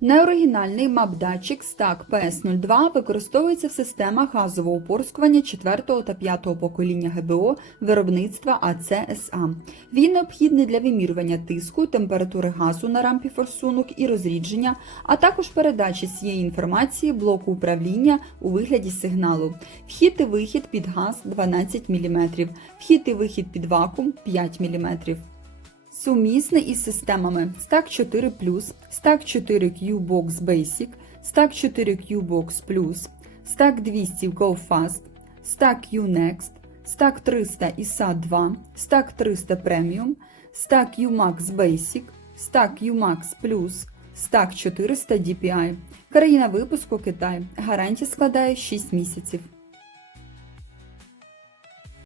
Неоригінальний мап-датчик STAC PS02 використовується в системах газового опорскування 4 та 5 покоління ГБО виробництва АЦСА. Він необхідний для вимірювання тиску, температури газу на рампі форсунок і розрідження, а також передачі цієї інформації блоку управління у вигляді сигналу. Вхід і вихід під газ 12 мм, вхід і вихід під вакуум 5 мм. Сумісний із системами Stack 4 Stack 4 Q-Box Basic, Stack 4 Q-Box Plus, Stack 200 Go Fast, Stack Q-Next, Stack 300 і ISA 2, Stack 300 Premium, Stack U-Max Basic, Stack U-Max Plus, Stack 400 DPI. Країна випуску Китай. Гарантія складає 6 місяців.